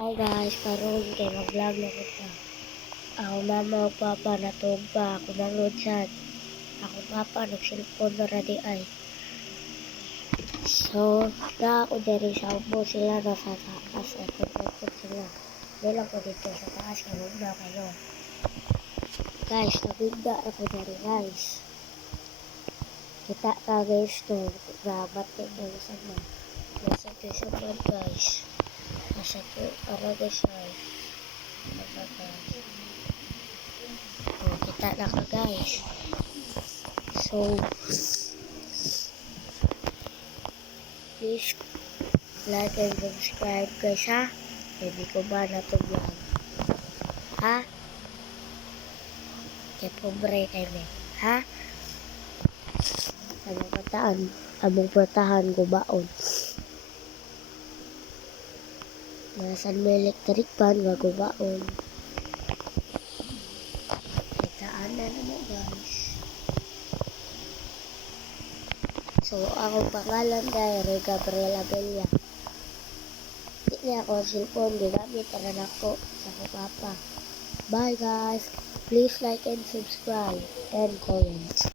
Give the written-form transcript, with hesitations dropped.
Hi guys, karon kay mag-vlog na kita. Ako mama o papa natug pa ako mangod sad. Ako papa nagselfon na ra di ay. So, na ako diri sa upo sila na sa taas at ikot sila. Dila ko dito sa taas kay na kayo. Guys, nabigda ako diri guys. Kita ka guys to, nabati ko sa man. Nasa ko sa man guys. Nasa ko para guys ay. Oh, kita na ka guys. So, please like and subscribe guys ha. Hindi ko ba na to vlog? Ha? Kaya pobre kayo ha? Among patahan ko baon. Nasan may electric pan nga ko baon. Kitaan na naman guys. So, ako pangalan kay Gabriela Bella. Hindi niya ako cellphone, ginamit na ako sa ko papa. Bye guys. Please like and subscribe and comment.